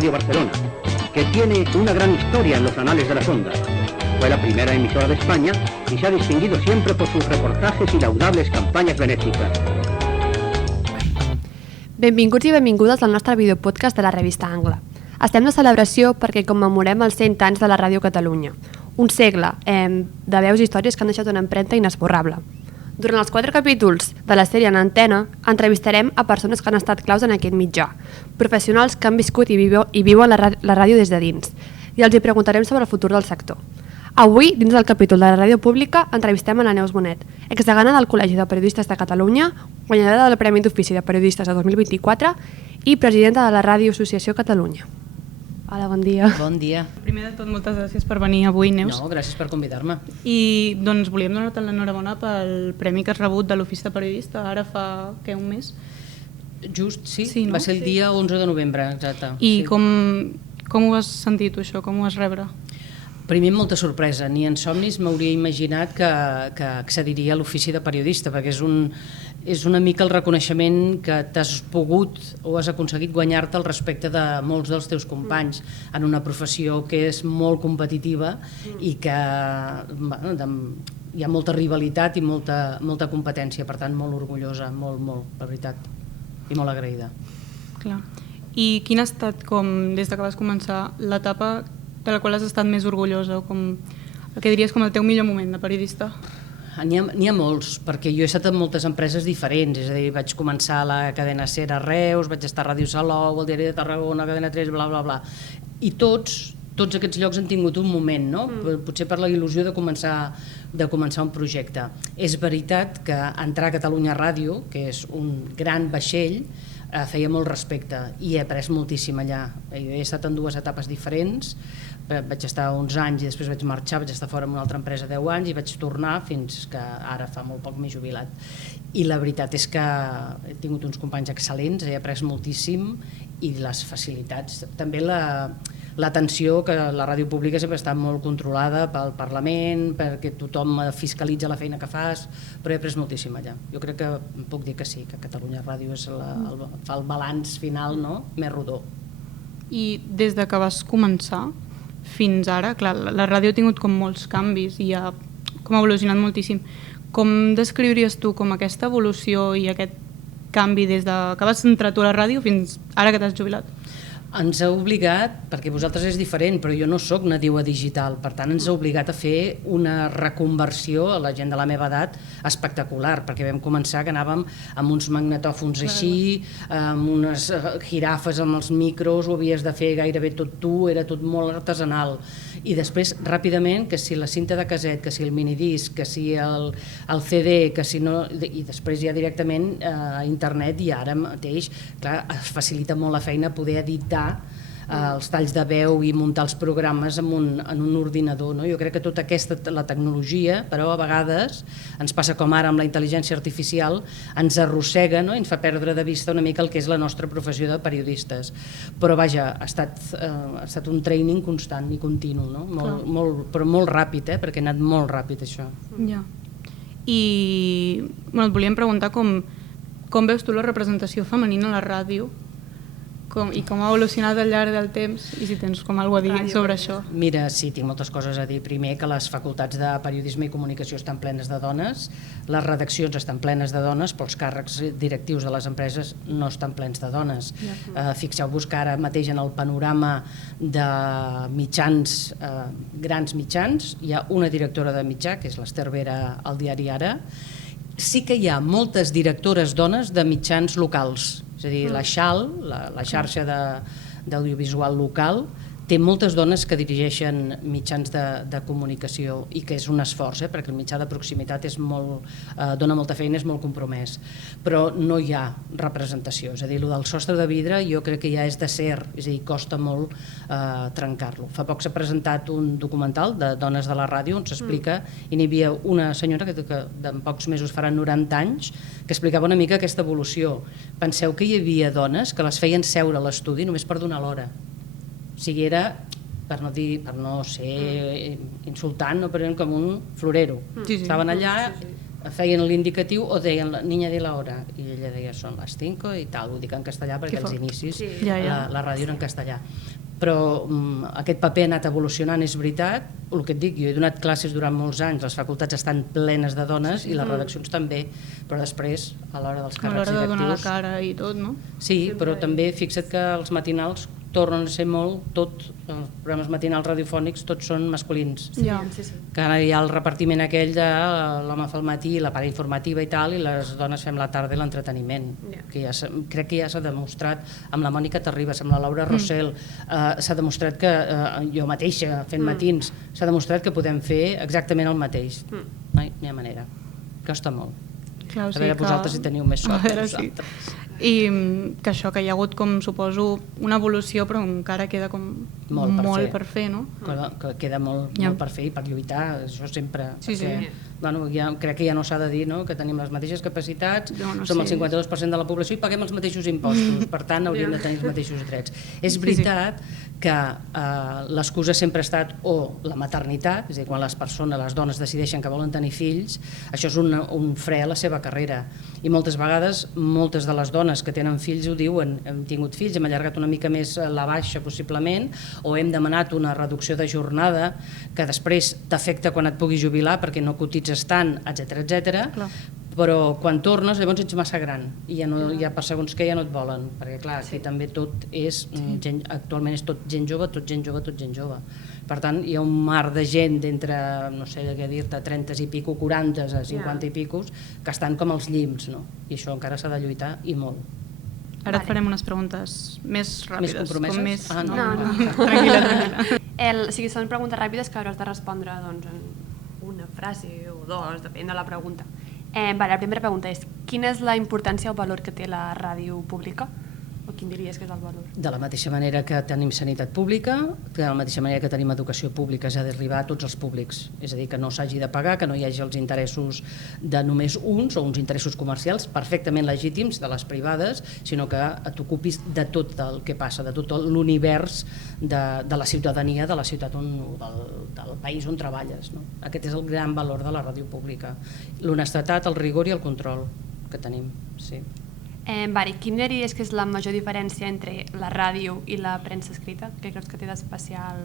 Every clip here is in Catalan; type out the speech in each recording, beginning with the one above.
Radio Barcelona, que tiene una gran historia en los anales de las ondas. Fue la primera emisora de España y se ha distinguido siempre por sus reportajes y laudables campañas benéficas. Benvinguts i benvingudes al nostre videopodcast de la revista Angla. Estem de celebració perquè commemorem els 100 anys de la Ràdio Catalunya, un segle de veus i històries que han deixat una empremta inesborrable. Durant els 4 capítols de la sèrie en antena, entrevistarem a persones que han estat claus en aquest mitjà, professionals que han viscut i viuen la ràdio des de dins, i els hi preguntarem sobre el futur del sector. Avui, dins del capítol de la ràdio pública, entrevistem a la Neus Bonet, exdegana del Col·legi de Periodistes de Catalunya, guanyadora del Premi d'Ofici de Periodistes de 2024 i presidenta de la Ràdio Associació Catalunya. Hola, bon dia. Bon dia. Primer de tot, moltes gràcies per venir avui, Neus. No, gràcies per convidar-me. I doncs volíem donar-te l'enhorabona pel premi que has rebut de l'Ofici de Periodista, ara fa, què, un mes? Just, sí, no? Va ser el dia 11 de novembre, exacte. I sí. com ho has sentit, això? Com ho vas rebre? Primer, molta sorpresa. Ni en somnis m'hauria imaginat que accediria a l'ofici de periodista, perquè és una mica el reconeixement que t'has pogut o has aconseguit guanyar-te al respecte de molts dels teus companys en una professió que és molt competitiva i que hi ha molta rivalitat i molta competència, per tant molt orgullosa, molt, la veritat, i molt agraïda. Clar. I quina ha estat, des que vas començar, l'etapa de la qual has estat més orgullosa, o el que diries com el teu millor moment de periodista? N'hi ha molts, perquè jo he estat en moltes empreses diferents, és a dir, vaig començar a la cadena SER a Reus, vaig estar a Ràdio Salou, al Diari de Tarragona, cadena 3, bla, bla, bla. I tots aquests llocs han tingut un moment, no? Potser per la il·lusió de començar un projecte. És veritat que entrar a Catalunya Ràdio, que és un gran vaixell, feia molt respecte i he après moltíssim allà. He estat en 2 etapes diferents, vaig estar uns anys i després vaig marxar, vaig estar fora en una altra empresa 10 anys i vaig tornar fins que ara fa molt poc m'he jubilat. I la veritat és que he tingut uns companys excel·lents, he après moltíssim i les facilitats. També l'atenció, que la ràdio pública sempre està molt controlada pel Parlament, perquè tothom fiscalitza la feina que fas, però he après moltíssim allà. Jo crec que puc dir que sí, que Catalunya Ràdio fa el balanç final, no?, més rodó. I des de que vas començar fins ara, clar, la ràdio ha tingut com molts canvis i ha evolucionat moltíssim. Com descriuries tu com aquesta evolució i aquest canvi des que vas entrar tu a la ràdio fins ara que t'has jubilat? Ens ha obligat, perquè vosaltres és diferent, però jo no sóc nadiua digital, per tant ens ha obligat a fer una reconversió a la gent de la meva edat espectacular, perquè vam començar que anàvem amb uns magnetòfons així, amb unes girafes amb els micros, ho havies de fer gairebé tot tu, era tot molt artesanal. I després, ràpidament, que si la cinta de caset, que si el minidisc, que si el CD, que si no... I després ja directament a internet, i ara mateix, clar, es facilita molt la feina poder editar els talls de veu i muntar els programes en un ordinador. Jo crec que tota la tecnologia, però a vegades ens passa com ara amb la intel·ligència artificial, ens arrossega i ens fa perdre de vista una mica el que és la nostra professió de periodistes. Però vaja, ha estat un training constant i continu, però molt ràpid, perquè ha anat molt ràpid això. Ja. I et volíem preguntar com veus tu la representació femenina a la ràdio i com ha evolucionat al llarg del temps, i si tens alguna cosa a dir sobre això. Mira, sí, tinc moltes coses a dir. Primer, que les facultats de periodisme i comunicació estan plenes de dones, les redaccions estan plenes de dones, però els càrrecs directius de les empreses no estan plens de dones. Fixeu-vos que ara mateix en el panorama de mitjans, grans mitjans, hi ha una directora de mitjà, que és l'Ester Vera al diari Ara. Sí que hi ha moltes directores dones de mitjans locals, és a dir, la XAL, la xarxa d'audiovisual local, té moltes dones que dirigeixen mitjans de comunicació i que és un esforç, perquè el mitjà de proximitat dona molta feina, és molt compromès, però no hi ha representació, és a dir, el del sostre de vidre jo crec que ja és de ser, és a dir, costa molt trencar-lo. Fa poc s'ha presentat un documental de dones de la ràdio on s'explica, i n'hi havia una senyora que en pocs mesos farà 90 anys, que explicava una mica aquesta evolució. Penseu que hi havia dones que les feien seure a l'estudi només per donar l'hora. O sigui, era, per no ser insultant, però eren com un florero. Estaven allà feien l'indicatiu o deien niña de la hora, i ella deia són les 5 i tal, ho dic en castellà perquè als inicis la ràdio era en castellà. Però aquest paper ha anat evolucionant, és veritat, el que et dic, jo he donat classes durant molts anys, les facultats estan plenes de dones i les redaccions també, però després, a l'hora dels càrrecs directius... A l'hora de donar la cara i tot, no? Sí, però també fixa't que els matinals tornen a ser molt, els programes matinals radiofònics tots són masculins. Sí. Que ara hi ha el repartiment aquell de l'home fa el matí, la part informativa i tal, i les dones fem la tarda i l'entreteniment. Que crec que ja s'ha demostrat amb la Mònica Terribas, amb la Laura Rossell, s'ha demostrat que jo mateixa fent matins, s'ha demostrat que podem fer exactament el mateix. No hi ha manera. Costa molt. Clar, a veure, vosaltres hi teniu més sort que nosaltres. I que això, que hi ha hagut, com suposo, una evolució, però encara queda com molt per fer, no? Que queda molt per fer i per lluitar, això sempre. Sí. Bueno, crec que ja no s'ha de dir, no?, que tenim les mateixes capacitats, som el 52% de la població i paguem els mateixos impostos, per tant hauríem de tenir els mateixos drets. És veritat que l'excusa sempre ha estat o la maternitat, és a dir, quan les persones, les dones decideixen que volen tenir fills, això és un fre a la seva carrera. I moltes vegades, moltes de les dones que tenen fills ho diuen, hem tingut fills, hem allargat una mica més la baixa possiblement, o hem demanat una reducció de jornada que després t'afecta quan et puguis jubilar perquè no cotitzes tant, etc. Però quan tornes llavors ets massa gran i ja per segons què ja no et volen, perquè clar, aquí també tot és, actualment és tot gent jove. Per tant, hi ha un mar de gent d'entre, no sé què dir-te, 30 i pico, 40 a 50 i picos, que estan com els llims, no? I això encara s'ha de lluitar i molt. Ara et farem unes preguntes més ràpides. Més compromeses? No. Tranquil·la. Són preguntes ràpides que hauràs de respondre en una frase o dos, depèn de la pregunta. La primera pregunta és: quina és la importància o valor que té la ràdio pública? O quin diries que és el valor? De la mateixa manera que tenim sanitat pública, de la mateixa manera que tenim educació pública, s'ha d'arribar a tots els públics. És a dir, que no s'hagi de pagar, que no hi hagi els interessos de només uns o uns interessos comercials perfectament legítims de les privades, sinó que t'ocupis de tot el que passa, de tot l'univers de la ciutadania, de la ciutat del país on treballes. No? Aquest és el gran valor de la ràdio pública. L'honestedat, el rigor i el control que tenim, sí. Quina diries que és la major diferència entre la ràdio i la premsa escrita? Què creus que té d'especial?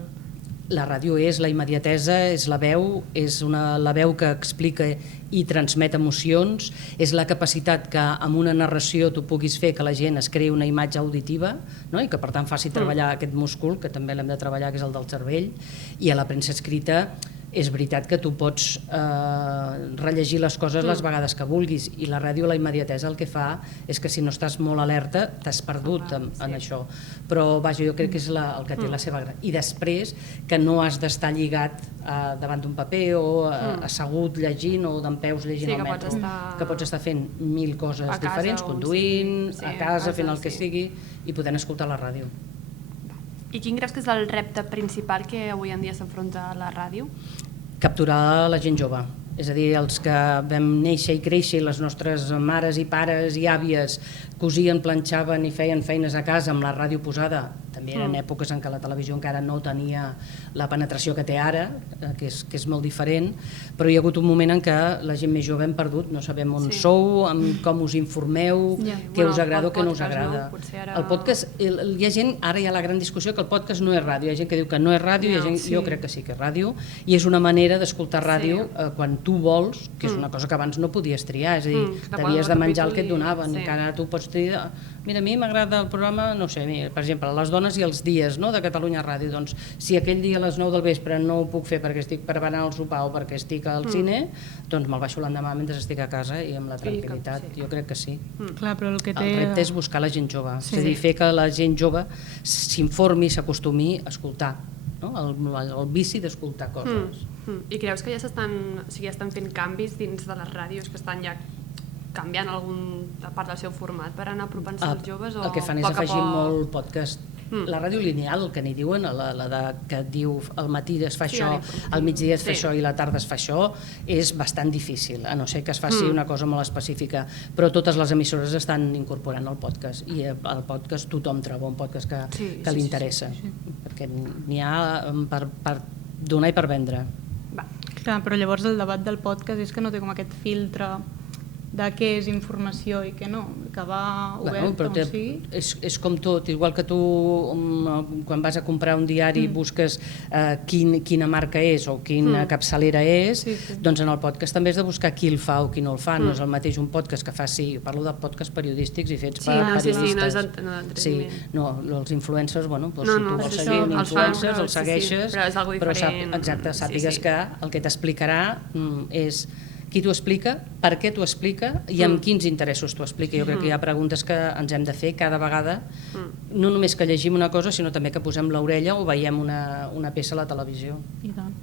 La ràdio és la immediatesa, és la veu, és la veu que explica i transmet emocions, és la capacitat que amb una narració tu puguis fer que la gent es creï una imatge auditiva, no? I que per tant faci treballar aquest múscul, que també l'hem de treballar, que és el del cervell, i a la premsa escrita és veritat que tu pots rellegir les coses les vegades que vulguis, i la ràdio, la immediatesa, el que fa és que si no estàs molt alerta t'has perdut en això, però vaja, jo crec que és el que té la seva gran. I després que no has d'estar lligat davant d'un paper o assegut llegint o dempeus llegint al metro, que pots estar fent 1000 coses diferents, conduint, a casa, fent el que sigui i podent escoltar la ràdio. I quin creus que és el repte principal que avui en dia s'enfronta a la ràdio? Capturar la gent jove, és a dir, els que vam néixer i créixer, les nostres mares i pares i àvies cosien, planxaven i feien feines a casa amb la ràdio posada. També eren èpoques en què la televisió encara no tenia la penetració que té ara, que és molt diferent, però hi ha hagut un moment en què la gent més jove hem perdut, no sabem on sou, com us informeu, què us agrada o què no us agrada. El podcast, hi ha gent, ara hi ha la gran discussió que el podcast no és ràdio, hi ha gent que diu que no és ràdio, jo crec que sí que és ràdio, i és una manera d'escoltar ràdio quan tu vols, que és una cosa que abans no podies triar, és a dir, t'havies de menjar el que et donaven, i que ara tu pots triar, mira, a mi m'agrada el programa, no sé, per exemple, les dones i els dies de Catalunya Ràdio, doncs si aquell dia a les 9 del vespre no ho puc fer perquè estic preparant el sopar o perquè estic al cine, doncs me'l baixo l'endemà mentre estic a casa i amb la tranquil·litat, jo crec que sí. Clar, però el repte és buscar la gent jove, és a dir, fer que la gent jove s'informi, s'acostumi a escoltar, el vici d'escoltar coses. I creus que ja estan fent canvis dins de les ràdios, que estan ja canviant alguna part del seu format per anar apropant-se als joves? El que fan és afegir molt podcast. La ràdio lineal, que n'hi diuen, que diu al matí es fa això, al migdia es fa això i a la tarda es fa això, és bastant difícil, a no ser que es faci una cosa molt específica, però totes les emissores estan incorporant el podcast, i el podcast tothom troba un podcast que li interessa, perquè n'hi ha per donar i per vendre. Clar, però llavors el debat del podcast és que no té com aquest filtre de què és informació i què no, que va obert però com sigui. és com tot, igual que tu quan vas a comprar un diari busques quina marca és o quina capçalera és, doncs en el podcast també has de buscar qui el fa o qui no el fa, no és el mateix un podcast que faci, parlo de podcasts periodístics i fets per periodistes. Els influencers, si tu vols seguir influencers, els segueixes, però sàpigues que el que t'explicarà és qui t'ho explica, per què t'ho explica i amb quins interessos t'ho explica. Jo crec que hi ha preguntes que ens hem de fer cada vegada, no només que llegim una cosa, sinó també que posem l'orella o veiem una peça a la televisió. I tant.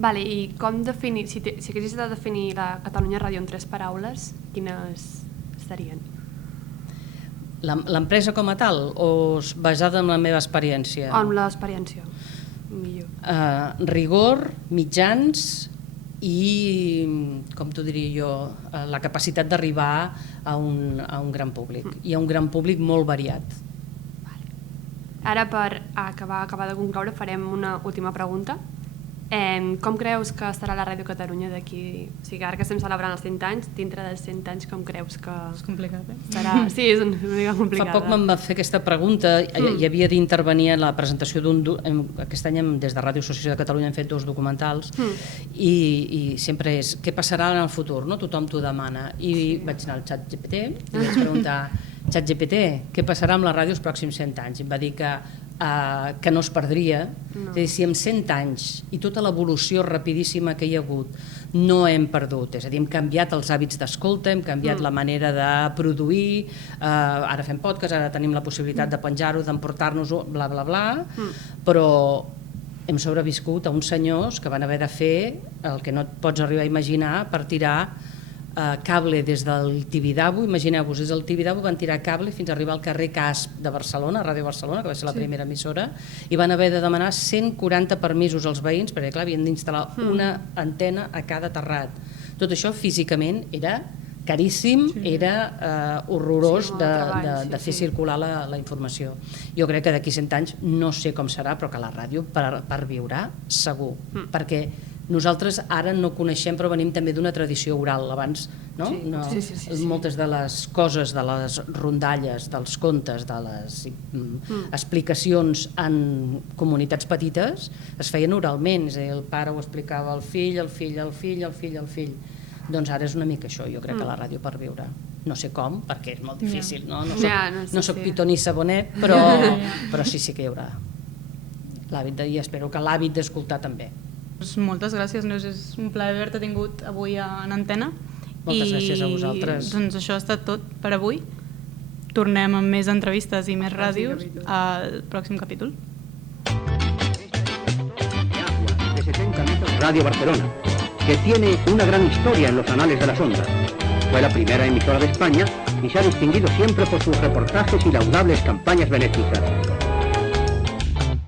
Vale, i com definir, si haguessis de definir la Catalunya Ràdio en 3 paraules, quines serien? L'empresa com a tal o basada en la meva experiència? En l'experiència, millor. Rigor, mitjans i, com t'ho diria jo, la capacitat d'arribar a un gran públic i a un gran públic molt variat. Ara, per acabar de concloure, farem una última pregunta. Com creus que estarà la Ràdio Catalunya d'aquí? O sigui, ara que estem celebrant els 100 anys, dintre dels 100 anys, com creus que... És complicat, estarà? Sí, és una mica complicada. Fa poc me'n va fer aquesta pregunta, hi havia d'intervenir en la presentació aquest any des de Ràdio Associació de Catalunya hem fet 2 documentals i sempre és què passarà en el futur, no? Tothom t'ho demana i vaig anar al ChatGPT i vaig preguntar ChatGPT, què passarà amb la ràdio els pròxims 100 anys? I em va dir que no es perdria, és a dir, si en 100 anys i tota l'evolució rapidíssima que hi ha hagut no hem perdut, és a dir, hem canviat els hàbits d'escolta, hem canviat la manera de produir, ara fem podcast, ara tenim la possibilitat de penjar-ho, d'emportar-nos-ho, bla, bla, bla, però hem sobreviscut a uns senyors que van haver de fer el que no et pots arribar a imaginar per tirar cable des del Tibidabo, imagineu-vos, des del Tibidabo van tirar cable fins a arribar al carrer Casp de Barcelona, Ràdio Barcelona, que va ser la primera emissora, i van haver de demanar 140 permisos als veïns, perquè clar, havien d'instal·lar una antena a cada terrat. Tot això físicament era caríssim, era horrorós de fer circular la informació. Jo crec que d'aquí 100 anys no sé com serà, però que la ràdio perviurà segur, perquè nosaltres ara no coneixem, però venim també d'una tradició oral. Abans, no? Moltes de les coses, de les rondalles, dels contes, de les explicacions en comunitats petites, es feien oralment, és a dir, el pare ho explicava al fill, el fill, el fill, el fill, el fill. Doncs ara és una mica això, jo crec que la ràdio perviurà. No sé com, perquè és molt difícil, no soc pitonissa bonet, però sí que hi haurà l'hàbit, i espero que l'hàbit d'escoltar també. Moltes gràcies, Neus, és un plaer haver-te tingut avui en antena. Moltes gràcies a vosaltres. Doncs això ha estat tot per avui. Tornem amb més entrevistes i més ràdios al pròxim capítol. Radio Barcelona, que tiene una gran historia en los anales de las ondas. Fue la primera emisora de España y se ha distinguido siempre por sus reportajes y laudables campañas benéficas.